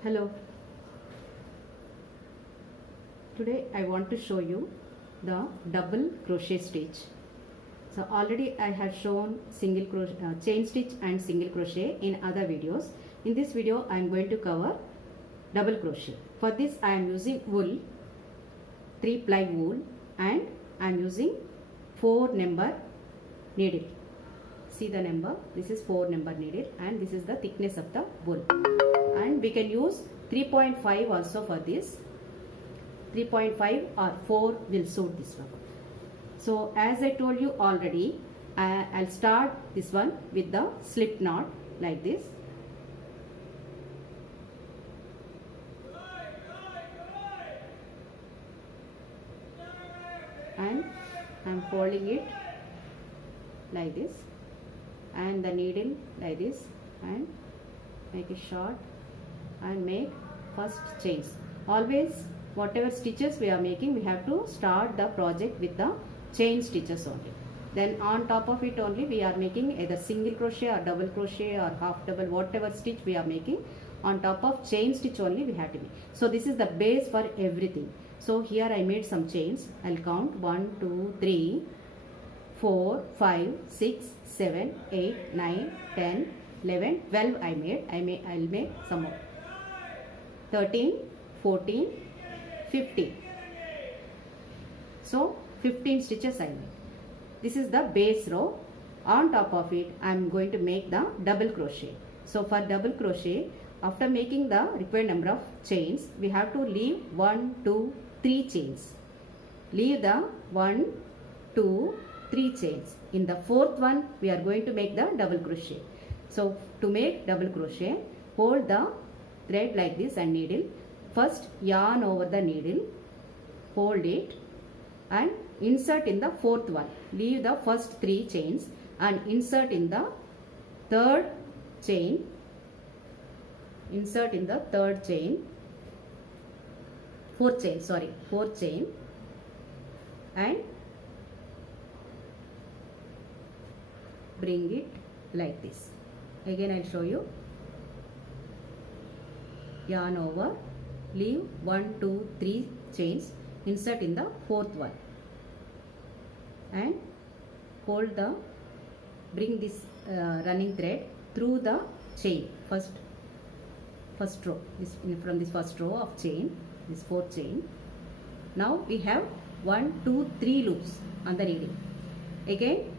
Hello. Today I want to show you the double crochet stitch. So already I have shown single crochet, chain stitch and single crochet in other videos. In this video I am going to cover double crochet. For this I am using wool, 3 ply wool, and I am using 4 number needle. See the number, this is 4 number needle and this is the thickness of the wool. And we can use 3.5 also for this. 3.5 or 4 will suit this one. So as I told you already, I'll start this one with the slip knot like this. And I'm folding it like this and the needle like this and make it short and make first chains. Always whatever stitches we are making, we have to start the project with the chain stitches only. Then on top of it only we are making either single crochet or double crochet or half double, whatever stitch we are making, on top of chain stitch only we have to make. So this is the base for everything. So here I made some chains. I'll count 1, 2, 3, 4, 5, 6, 7, 8, 9, 10, 11, 12 I made. I'll make some more. 13, 14, 15. So 15 stitches I made. This is the base row. On top of it I am going to make the double crochet. So for double crochet, after making the required number of chains, we have to leave 1, 2, 3 chains. Leave the 1, 2, 3 chains. In the fourth one we are going to make the double crochet. So to make double crochet, hold the thread like this and needle. First yarn over the needle, hold it and insert in the fourth one. Leave the first 3 chains and insert in the third chain. Insert in the third chain, fourth chain and bring it like this. Again I'll show you. Yarn over, leave 1, 2, 3 chains, insert in the fourth one and hold the, bring this running thread through the chain, first row, from this first row of chain, this fourth chain. Now we have 1, 2, 3 loops on the needle. Again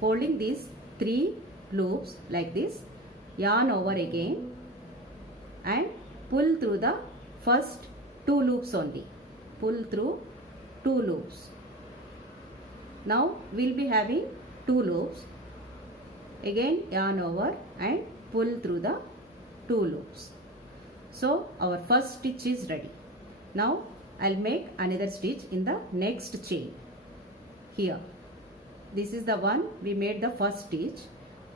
holding these 3 loops like this, yarn over again and pull through the first 2 loops only. Pull through 2 loops. Now we'll be having 2 loops. Again yarn over and pull through the 2 loops. So our first stitch is ready. Now I'll make another stitch in the next chain. Here, this is the one we made the first stitch.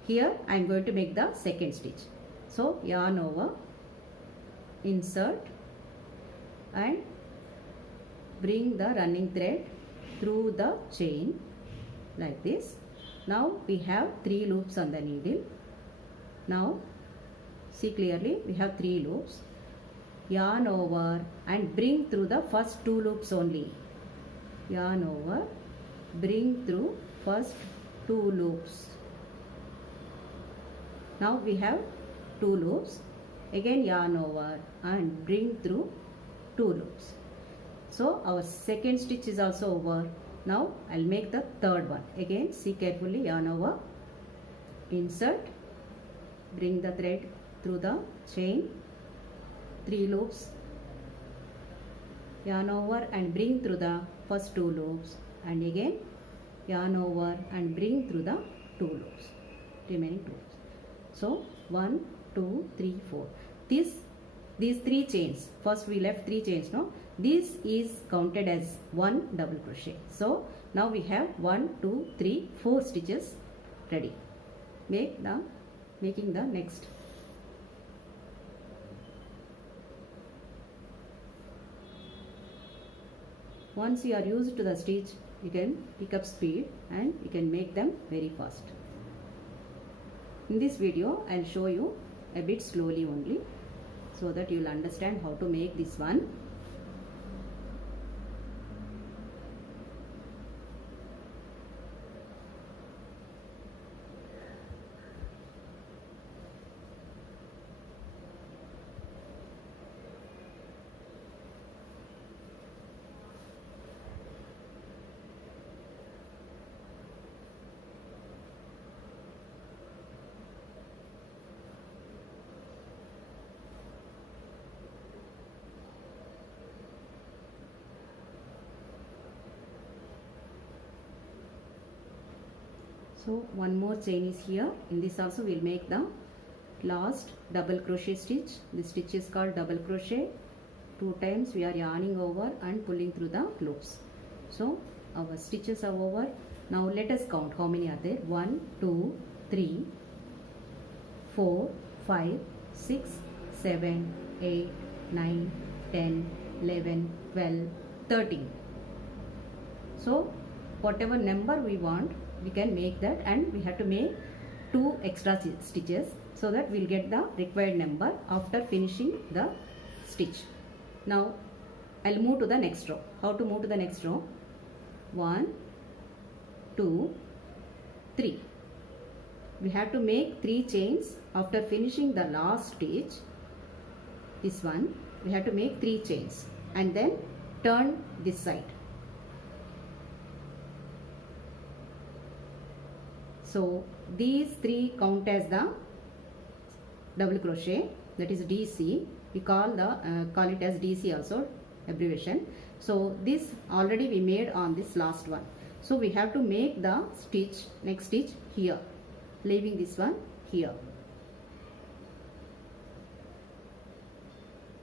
Here I am going to make the second stitch. So yarn over, insert and bring the running thread through the chain like this. Now we have 3 loops on the needle. Now see clearly, we have 3 loops. Yarn over and bring through the first 2 loops only. Yarn over, bring through first 2 loops. Now we have 2 loops. Again yarn over and bring through 2 loops. So our second stitch is also over. Now I'll make the third one. Again see carefully, yarn over, insert, bring the thread through the chain, 3 loops, yarn over and bring through the first 2 loops and again yarn over and bring through the 2 loops, remaining 2 loops. So 1, 2, 3, 4. These 3 chains, first we left 3 chains, no? This is counted as 1 double crochet. So now we have 1, 2, 3, 4 stitches ready. Making the next. Once you are used to the stitch, you can pick up speed and you can make them very fast. In this video, I will show you a bit slowly only. so that you will understand how to make this one. So one more chain is here. In this also we will make the last double crochet stitch. This stitch is called double crochet. 2 times we are yarning over and pulling through the loops. So our stitches are over. Now let us count how many are there. 1, 2, 3, 4, 5, 6, 7, 8, 9, 10, 11, 12, 13. So whatever number we want, we can make that, and we have to make 2 extra stitches so that we'll get the required number after finishing the stitch. Now I'll move to the next row. How to move to the next row? 1, 2, 3. We have to make 3 chains after finishing the last stitch. This one we have to make 3 chains and then turn this side. So these 3 count as the double crochet, that is DC. We call it as DC also, abbreviation. So this already we made on this last one. So we have to make the stitch, next stitch here, leaving this one here.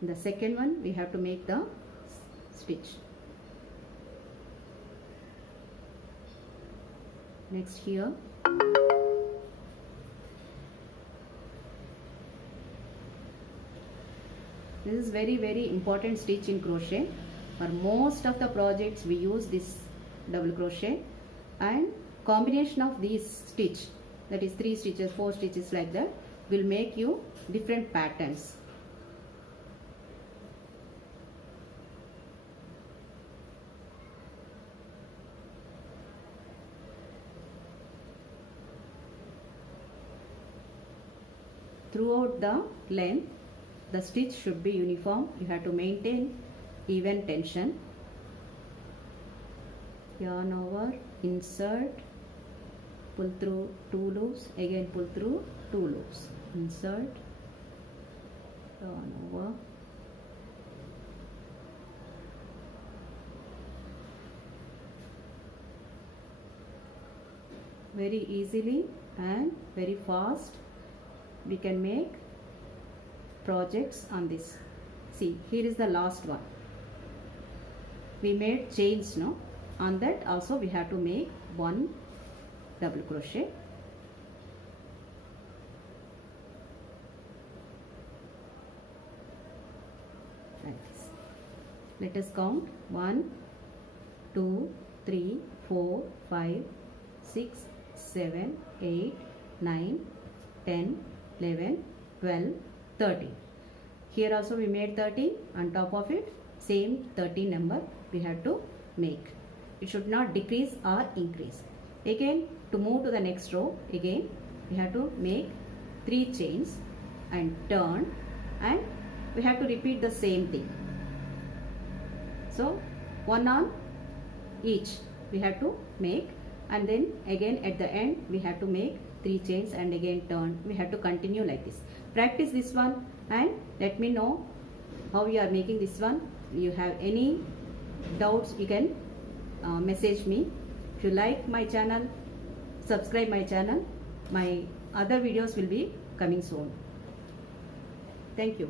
The second one we have to make the stitch. Next here. This is very important stitch in crochet. For most of the projects we use this double crochet, and combination of these stitch, that is 3 stitches, 4 stitches like that, will make you different patterns. Throughout the length, the stitch should be uniform. You have to maintain even tension. Yarn over, insert, pull through 2 loops, again pull through 2 loops, insert, yarn over, very easily and very fast we can make projects on this. See, here is the last one. We made chains, no? On that also we have to make 1 double crochet. Like this. Let us count 1, 2, 3, 4, 5, 6, 7, 8, 9, 10, 11, 12, 13. Here also we made 13. On top of it, same 13 number we have to make. It should not decrease or increase. Again, to move to the next row, again we have to make 3 chains and turn, and we have to repeat the same thing. So 1 on each we have to make, and then again at the end we have to make 3 chains and again turn. We have to continue like this. Practice this one and let me know how you are making this one. If you have any doubts, you can message me. If you like my channel, subscribe my channel. My other videos will be coming soon. Thank you.